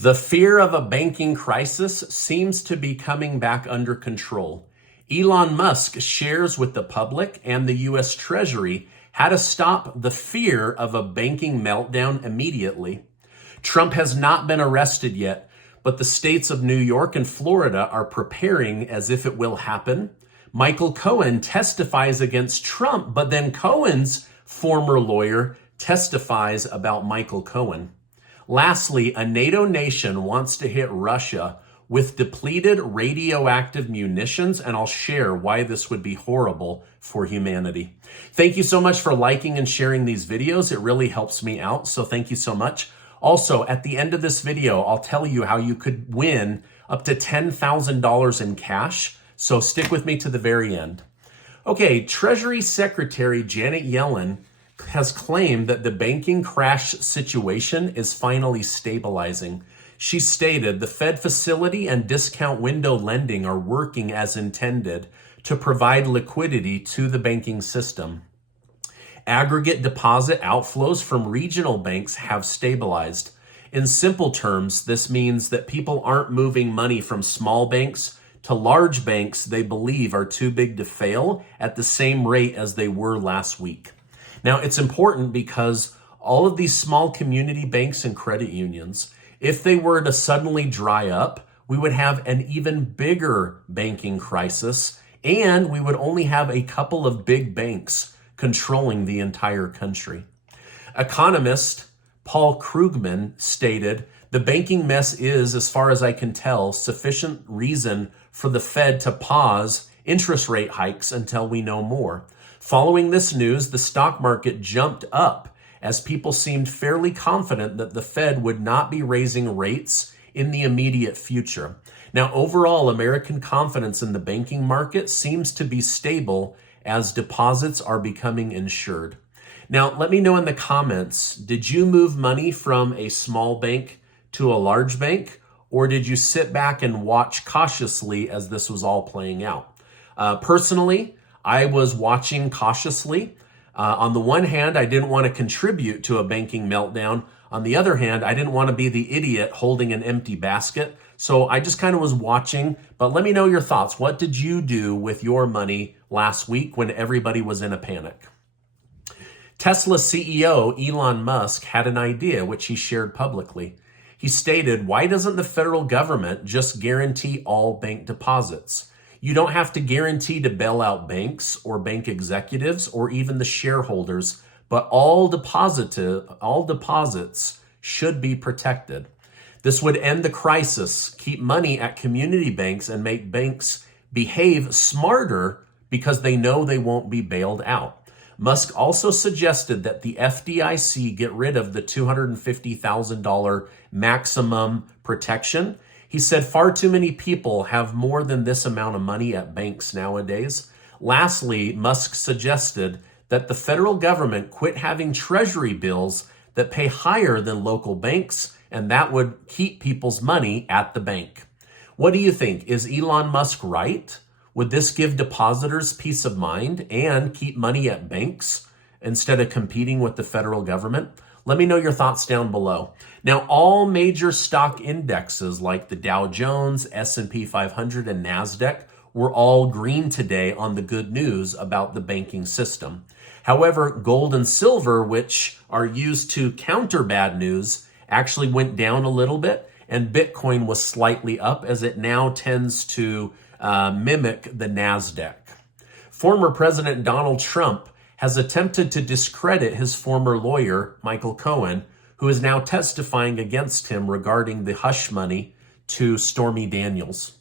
The fear of a banking crisis seems to be coming back under control. Elon Musk shares with the public and the US Treasury how to stop the fear of a banking meltdown immediately. Trump has not been arrested yet, but the states of New York and Florida are preparing as if it will happen. Michael Cohen testifies against Trump, but then Cohen's former lawyer testifies about Michael Cohen. Lastly, a NATO nation wants to hit Russia with depleted radioactive munitions, and I'll share why this would be horrible for humanity. Thank you so much for liking and sharing these videos. It really helps me out, so thank you so much. Also, at the end of this video, I'll tell you how you could win up to $10,000 in cash, so stick with me to the very end. Okay, Treasury Secretary Janet Yellen has claimed that the banking crash situation is finally stabilizing. She stated the Fed facility and discount window lending are working as intended to provide liquidity to the banking system. Aggregate deposit outflows from regional banks have stabilized. In simple terms, this means that people aren't moving money from small banks to large banks they believe are too big to fail at the same rate as they were last week. Now, it's important because all of these small community banks and credit unions, if they were to suddenly dry up, we would have an even bigger banking crisis, and we would only have a couple of big banks controlling the entire country. Economist Paul Krugman stated, "The banking mess is, as far as I can tell, sufficient reason for the Fed to pause interest rate hikes until we know more." Following this news, the stock market jumped up as people seemed fairly confident that the Fed would not be raising rates in the immediate future. Now, overall, American confidence in the banking market seems to be stable as deposits are becoming insured. Now, let me know in the comments, did you move money from a small bank to a large bank, or did you sit back and watch cautiously as this was all playing out? Personally, I was watching cautiously. On the one hand, I didn't want to contribute to a banking meltdown. On the other hand, I didn't want to be the idiot holding an empty basket. So I just kind of was watching, but let me know your thoughts. What did you do with your money last week when everybody was in a panic? Tesla CEO Elon Musk had an idea which he shared publicly. He stated, "Why doesn't the federal government just guarantee all bank deposits? You don't have to guarantee to bail out banks or bank executives or even the shareholders, but all deposits should be protected. This would end the crisis, keep money at community banks, and make banks behave smarter because they know they won't be bailed out." Musk also suggested that the FDIC get rid of the $250,000 maximum protection. He said far too many people have more than this amount of money at banks nowadays. Lastly, Musk suggested that the federal government quit having treasury bills that pay higher than local banks, and that would keep people's money at the bank. What do you think? Is Elon Musk right? Would this give depositors peace of mind and keep money at banks instead of competing with the federal government? Let me know your thoughts down below. Now, all major stock indexes like the Dow Jones, S&P 500, and NASDAQ were all green today on the good news about the banking system. However, gold and silver, which are used to counter bad news, actually went down a little bit, and Bitcoin was slightly up as it now tends to mimic the NASDAQ. Former President Donald Trump has attempted to discredit his former lawyer, Michael Cohen, who is now testifying against him regarding the hush money to Stormy Daniels.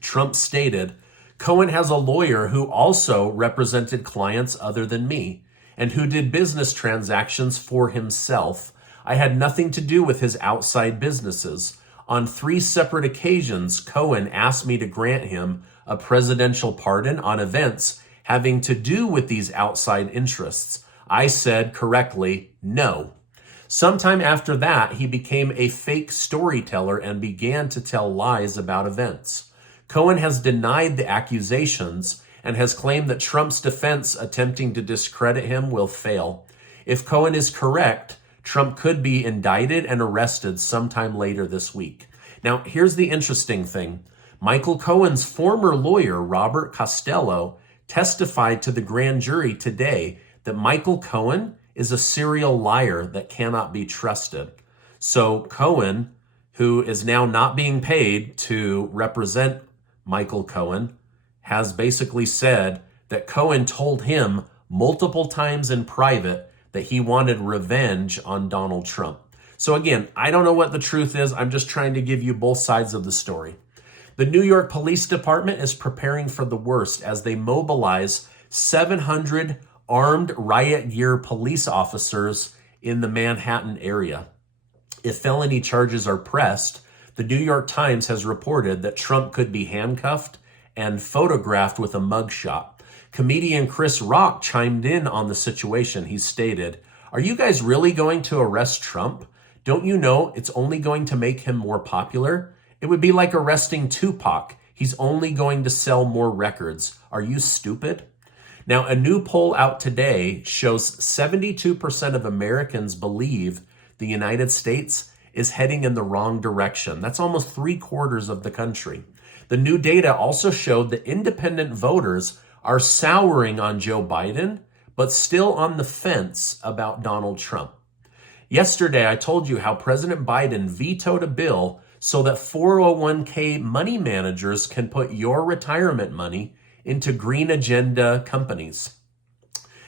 Trump stated, "Cohen has a lawyer who also represented clients other than me and who did business transactions for himself. I had nothing to do with his outside businesses. On 3 separate occasions, Cohen asked me to grant him a presidential pardon on events having to do with these outside interests. I said correctly, no. Sometime after that, he became a fake storyteller and began to tell lies about events. Cohen has denied the accusations and has claimed that Trump's defense attempting to discredit him will fail. If Cohen is correct, Trump could be indicted and arrested sometime later this week. Now, here's the interesting thing. Michael Cohen's former lawyer, Robert Costello, testified to the grand jury today that Michael Cohen is a serial liar that cannot be trusted. So Cohen, who is now not being paid to represent Michael Cohen, has basically said that Cohen told him multiple times in private that he wanted revenge on Donald Trump. So again, I don't know what the truth is. I'm just trying to give you both sides of the story. The New York Police Department is preparing for the worst as they mobilize 700 armed riot gear police officers in the Manhattan area. If felony charges are pressed, the New York Times has reported that Trump could be handcuffed and photographed with a mugshot. Comedian Chris Rock chimed in on the situation. He stated, "Are you guys really going to arrest Trump? Don't you know it's only going to make him more popular? It would be like arresting Tupac. He's only going to sell more records. Are you stupid?" Now, a new poll out today shows 72% of Americans believe the United States is heading in the wrong direction. That's almost 3/4 of the country. The new data also showed that independent voters are souring on Joe Biden, but still on the fence about Donald Trump. Yesterday, I told you how President Biden vetoed a bill so that 401k money managers can put your retirement money into green agenda companies.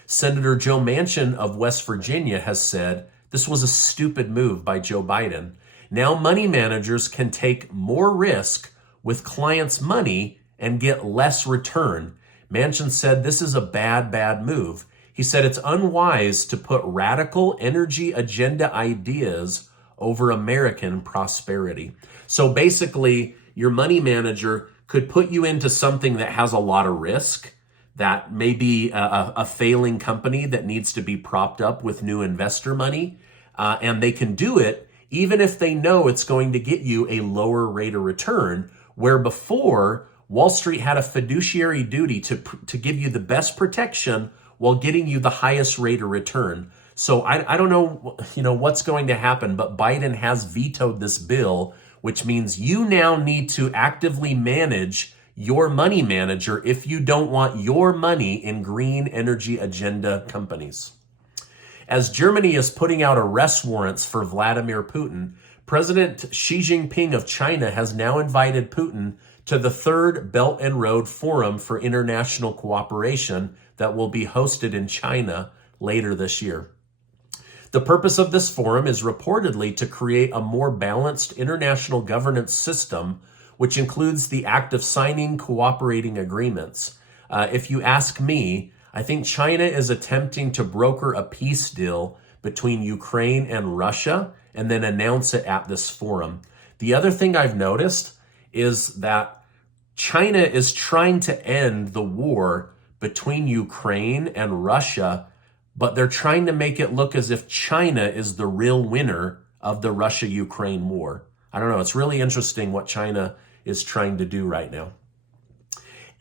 Senator Joe Manchin of West Virginia has said this was a stupid move by Joe Biden. Now money managers can take more risk with clients' money and get less return. Manchin said this is a bad move. He said it's unwise to put radical energy agenda ideas over American prosperity. So basically, your money manager could put you into something that has a lot of risk, that may be a failing company that needs to be propped up with new investor money, and they can do it even if they know it's going to get you a lower rate of return, where before Wall Street had a fiduciary duty to give you the best protection while getting you the highest rate of return. So I don't know, what's going to happen, but Biden has vetoed this bill, which means you now need to actively manage your money manager if you don't want your money in green energy agenda companies. As Germany is putting out arrest warrants for Vladimir Putin, President Xi Jinping of China has now invited Putin to the third Belt and Road Forum for International Cooperation that will be hosted in China later this year. The purpose of this forum is reportedly to create a more balanced international governance system, which includes the act of signing cooperating agreements. If you ask me, I think China is attempting to broker a peace deal between Ukraine and Russia and then announce it at this forum. The other thing I've noticed is that China is trying to end the war between Ukraine and Russia, but they're trying to make it look as if China is the real winner of the Russia-Ukraine war. I don't know. It's really interesting what China is trying to do right now.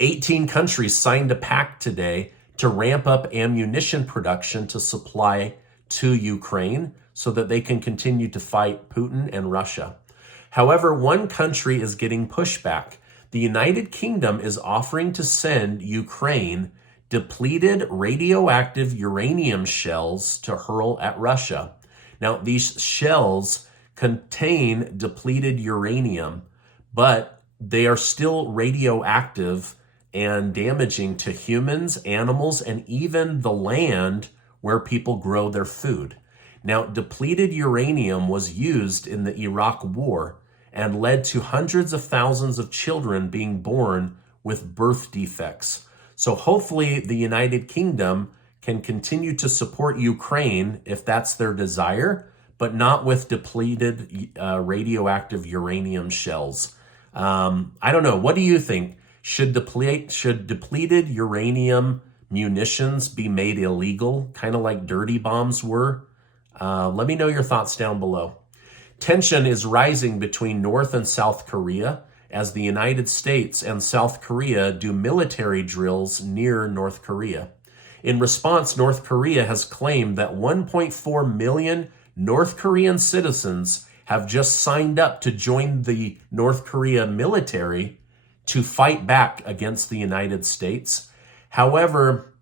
18 countries signed a pact today to ramp up ammunition production to supply to Ukraine so that they can continue to fight Putin and Russia. However, one country is getting pushback. The United Kingdom is offering to send Ukraine depleted radioactive uranium shells to hurl at Russia. Now, these shells contain depleted uranium, but they are still radioactive and damaging to humans, animals, and even the land where people grow their food. Now, depleted uranium was used in the Iraq War and led to hundreds of thousands of children being born with birth defects. So hopefully the United Kingdom can continue to support Ukraine if that's their desire, but not with depleted radioactive uranium shells. I don't know. What do you think? Should depleted uranium munitions be made illegal, kind of like dirty bombs were? Let me know your thoughts down below. Tension is rising between North and South Korea as the United States and South Korea do military drills near North Korea. In response, North Korea has claimed that 1.4 million North Korean citizens have just signed up to join the North Korea military to fight back against the United States. However,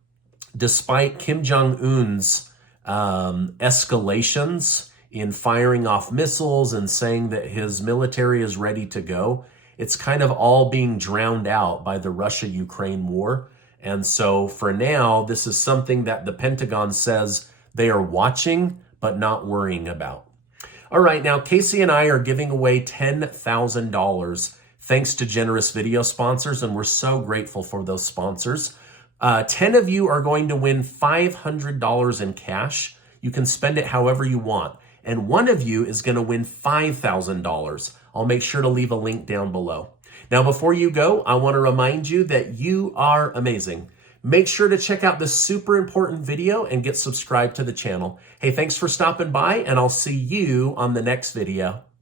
despite Kim Jong-un's escalations in firing off missiles and saying that his military is ready to go, it's kind of all being drowned out by the Russia-Ukraine war. And so for now, this is something that the Pentagon says they are watching but not worrying about. All right, now Casey and I are giving away $10,000 thanks to generous video sponsors, and we're so grateful for those sponsors. 10 of you are going to win $500 in cash. You can spend it however you want. And one of you is going to win $5,000. I'll make sure to leave a link down below. Now, before you go, I want to remind you that you are amazing. Make sure to check out this super important video and get subscribed to the channel. Hey, thanks for stopping by, and I'll see you on the next video.